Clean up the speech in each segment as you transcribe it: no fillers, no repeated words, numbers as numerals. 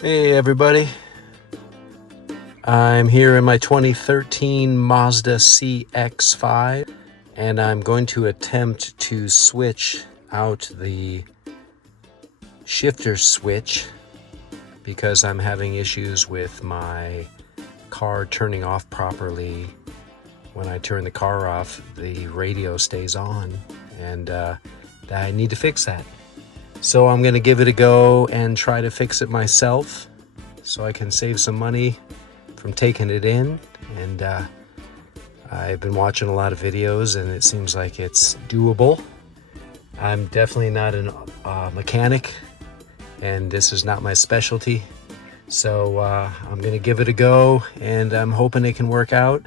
Hey everybody, I'm here in my 2013 Mazda CX-5 and I'm going to attempt to switch out the shifter switch because I'm having issues with my car turning off properly. When I turn the car off, the radio stays on, and I need to fix that. So I'm going to give it a go and try to fix it myself so I can save some money from taking it in. And I've been watching a lot of videos and it seems like it's doable. I'm definitely not a mechanic and this is not my specialty. So I'm going to give it a go and I'm hoping it can work out.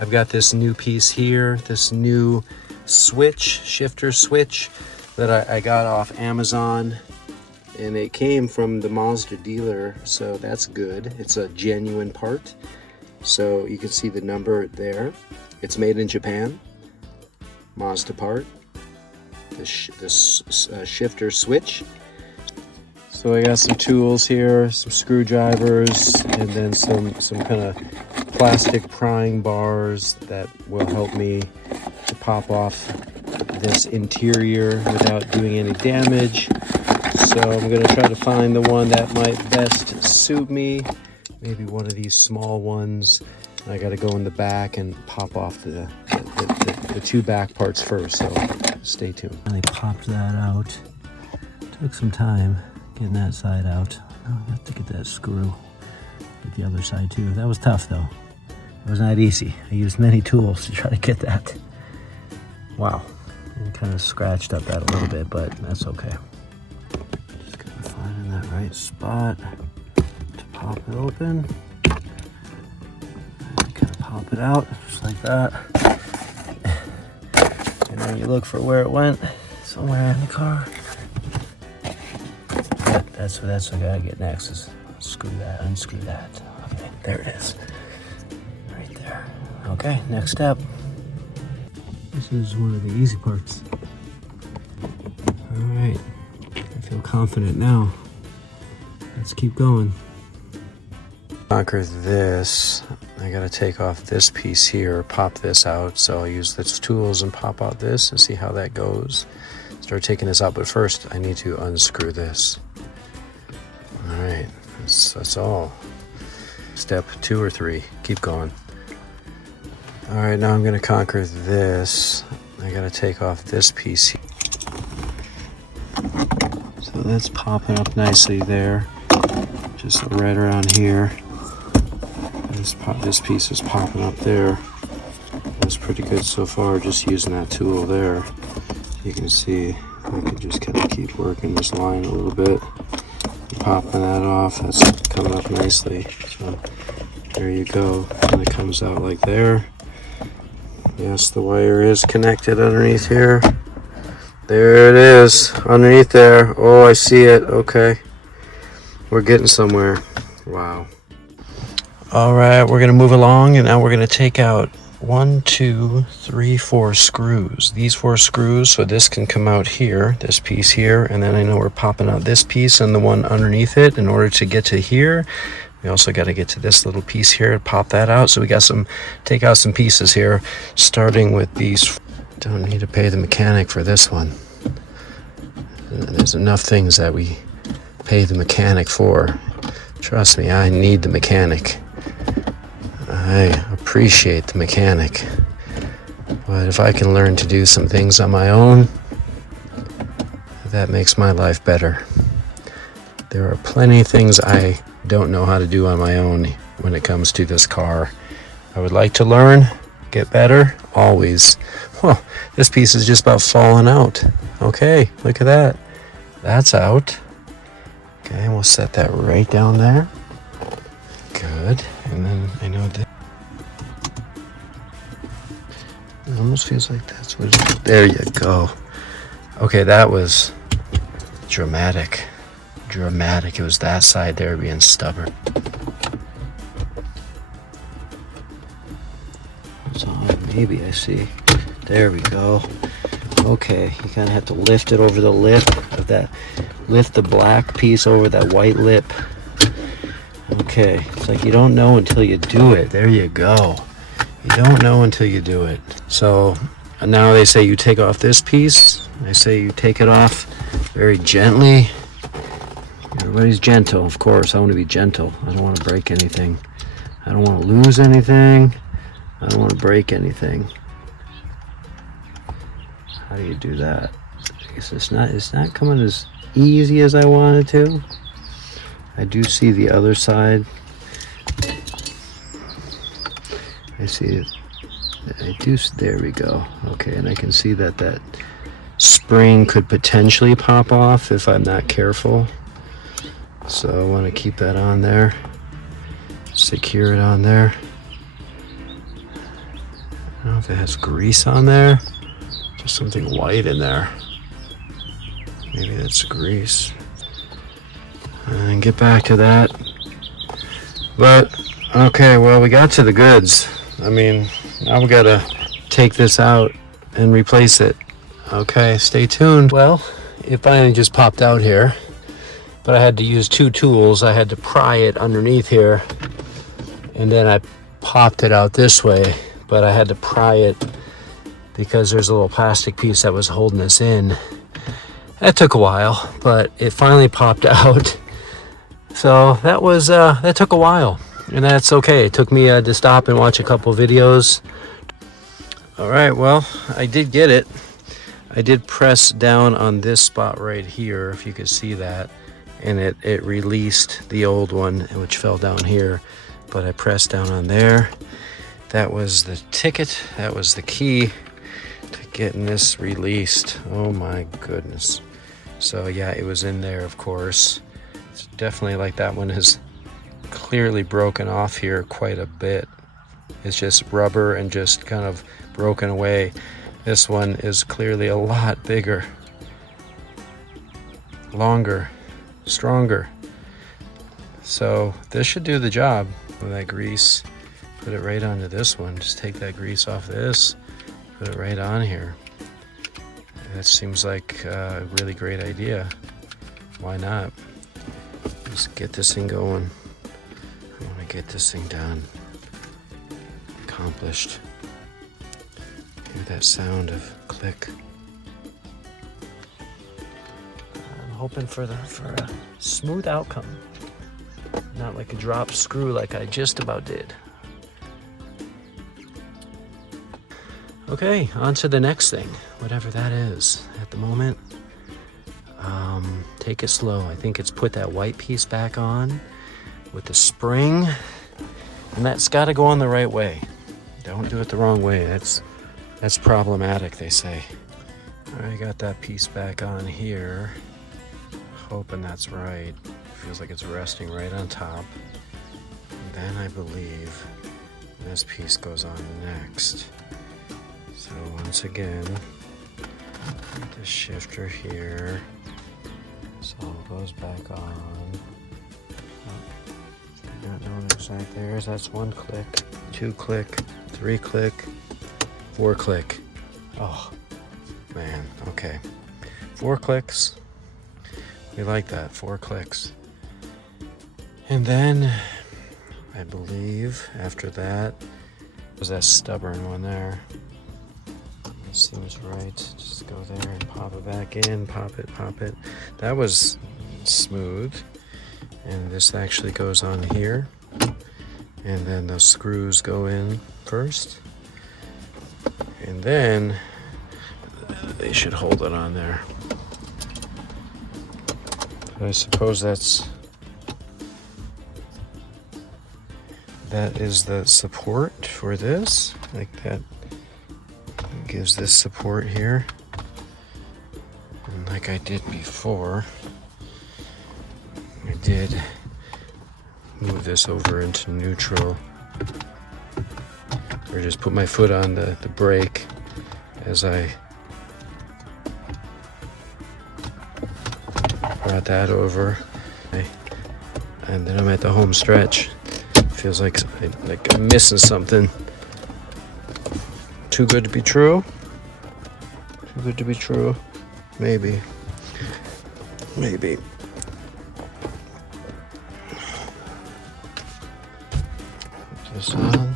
I've got this new piece here, this new shifter switch that I got off Amazon, and it came from the Mazda dealer, so that's good. It's a genuine part, so you can see the number there. It's made in Japan, Mazda part, this shifter switch. So I got some tools here, some screwdrivers, and then some kind of plastic prying bars that will help me to pop off this interior without doing any damage. So I'm going to try to find the one that might best suit me. Maybe one of these small ones. I got to go in the back and pop off the two back parts first, so stay tuned. I popped that out. Took some time getting that side out. Now I have to get that screw. Get the other side too. That was tough though. It was not easy. I used many tools to try to get that. Wow. And kind of scratched up that a little bit, but that's okay. Just kind of finding that right spot to pop it open. And kind of pop it out, just like that. And then you look for where it went, somewhere in the car. That's what I gotta get next, is unscrew that. Okay, there it is. Right there. Okay, next step. This is one of the easy parts. All right, I feel confident now. Let's keep going. Conquer this. I gotta take off this piece here, pop this out. So I'll use these tools and pop out this and see how that goes. Start taking this out, but first I need to unscrew this. All right, that's all. Step 2 or 3, keep going. All right, now I'm gonna conquer this. I gotta take off this piece here. So that's popping up nicely there. Just right around here. This piece is popping up there. That's pretty good so far, just using that tool there. You can see I can just kind of keep working this line a little bit. Popping that off, that's coming up nicely. So there you go, and it comes out like there. Yes, the wire is connected underneath here. There it is, underneath there. Oh, I see it. Okay. We're getting somewhere. Wow. All right, we're going to move along, and now we're going to take out 1, 2, 3, 4 screws. These 4 screws, so this can come out here, this piece here, and then I know we're popping out this piece and the one underneath it. In order to get to here, we also got to get to this little piece here and pop that out. So we got take out some pieces here, starting with these. Don't need to pay the mechanic for this one. There's enough things that we pay the mechanic for. Trust me, I need the mechanic. I appreciate the mechanic. But if I can learn to do some things on my own, that makes my life better. There are plenty of things I don't know how to do on my own when it comes to this car. I would like to learn, get better, always. Well, this piece is just about falling out. Okay, look at that. That's out. Okay, we'll set that right down there. Good, and then I know that. It almost feels like that's what it is. There you go. Okay, that was dramatic. It was that side there being stubborn. So maybe I see. There we go. Okay, you kind of have to lift it over the lip of that. Lift the black piece over that white lip. Okay, it's like you don't know until you do it. There you go. You don't know until you do it. So now they say you take off this piece. They say you take it off very gently. Everybody's gentle, of course. I want to be gentle. I don't want to break anything. I don't want to lose anything. I don't want to break anything. How do you do that? It's not coming as easy as I wanted to. I do see the other side. I see it. I do. There we go. Okay, and I can see that that spring could potentially pop off if I'm not careful. So I want to keep that on there. Secure it on there. I don't know if it has grease on there. Just something white in there. Maybe that's grease. And get back to that. But okay, well, we got to the goods. I mean, now we gotta take this out and replace it. Okay, stay tuned. Well, it finally just popped out here, but I had to use two tools. I had to pry it underneath here, and then I popped it out this way, but I had to pry it because there's a little plastic piece that was holding this in. That took a while, but it finally popped out. So that took a while, and that's okay. It took me to stop and watch a couple videos. All right, well, I did get it. I did press down on this spot right here, if you could see that, and it released the old one, which fell down here, but I pressed down on there. That was the ticket. That was the key to getting this released. Oh my goodness. So yeah, it was in there, of course. It's definitely like that one is clearly broken off here quite a bit. It's just rubber and just kind of broken away. This one is clearly a lot bigger, longer, stronger. So this should do the job. With that grease, put it right onto this one. Just take that grease off this, put it right on here. That seems like a really great idea. Why not? Just get this thing going. I want to get this thing done. Accomplished. Hear that sound of click. I'm hoping for a smooth outcome. Not like a drop screw like I just about did. Okay, on to the next thing, whatever that is. At the moment, take it slow. I think it's put that white piece back on with the spring, and that's got to go on the right way. Don't do it the wrong way. That's problematic, they say. I got that piece back on here, hoping that's right. Feels like it's resting right on top. And then I believe this piece goes on next. So once again, the shifter here. So it goes back on. Not knowing exactly. There's that's 1 click, 2 click, 3 click, 4 click. Oh man, okay. 4 clicks. We like that, 4 clicks. And then I believe after that was that stubborn one there. It seems right. Just go there and pop it back in, pop it. That was smooth. And this actually goes on here. And then the screws go in first. And then they should hold it on there. But I suppose that is the support for this. Like that gives this support here. And like I did before, I did move this over into neutral, or just put my foot on the brake as I brought that over, and then I'm at the home stretch. Feels like I'm missing something. Too good to be true? Too good to be true? Maybe. this on.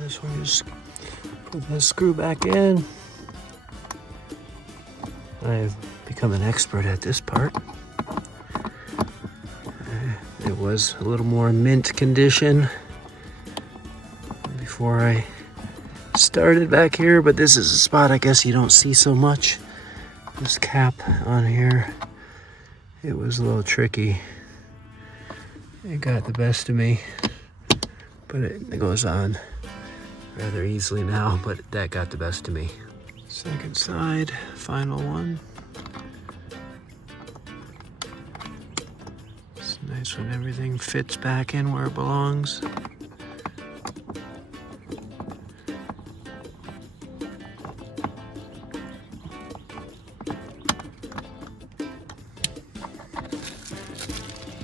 This one, just put the screw back in. I've become an expert at this part. It was a little more mint condition before I started back here, but this is a spot I guess you don't see so much. This cap on here, it was a little tricky. It got the best of me, but it goes on rather easily now, but that got the best of me. Second side, final one. It's nice when everything fits back in where it belongs.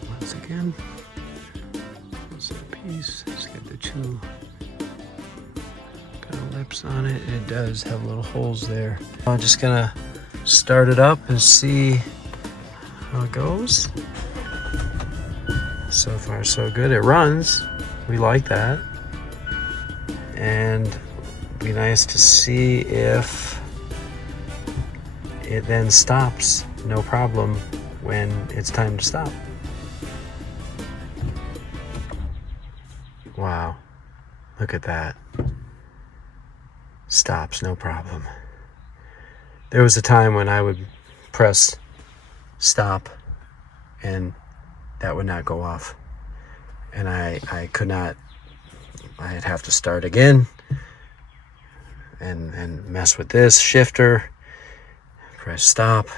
Once again, that's that piece. Let's get the two lips on it. It does have little holes there. I'm just gonna start it up and see how it goes. So far so good. It runs. We like that. And it'd be nice to see if it then stops, no problem, when it's time to stop. Wow, look at that. Stops, no problem. There was a time when I would press stop and that would not go off. And I could not, I'd have to start again and mess with this shifter, press stop,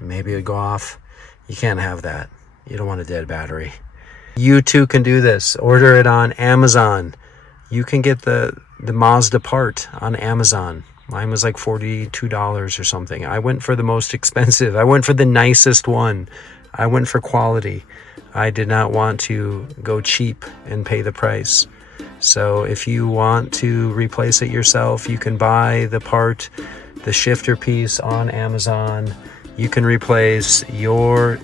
and maybe it'd go off. You can't have that. You don't want a dead battery. You too can do this. Order it on Amazon. You can get the Mazda part on Amazon. Mine was like $42 or something. I went for the most expensive. I went for the nicest one. I went for quality. I did not want to go cheap and pay the price. So if you want to replace it yourself, you can buy the part, the shifter piece on Amazon. You can replace your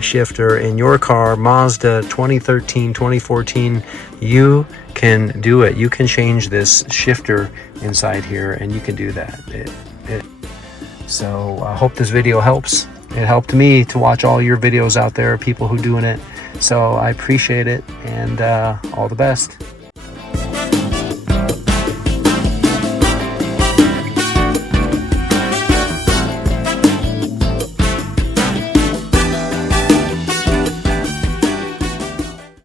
shifter in your car, Mazda 2013, 2014. You can do it. You can change this shifter inside here, and you can do that. So I hope this video helps. It helped me to watch all your videos out there, people who doing it. So I appreciate it, and all the best.